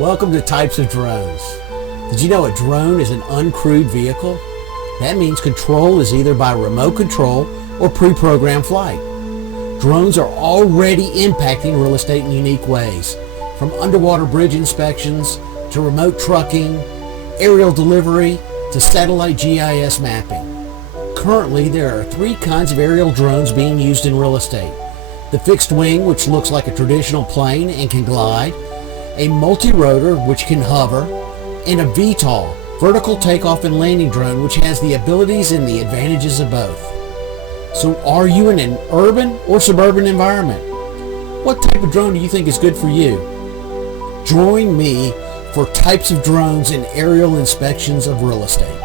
Welcome to Types of Drones. Did you know a drone is an uncrewed vehicle? That means control is either by remote control or pre-programmed flight. Drones are already impacting real estate in unique ways, from underwater bridge inspections to remote trucking, aerial delivery to satellite GIS mapping. Currently, there are 3 kinds of aerial drones being used in real estate. The fixed wing, which looks like a traditional plane and can glide, a multi-rotor, which can hover, and a VTOL, vertical takeoff and landing drone, which has the abilities and the advantages of both. So are you in an urban or suburban environment? What type of drone do you think is good for you? Join me for Types of Drones and aerial inspections of real estate.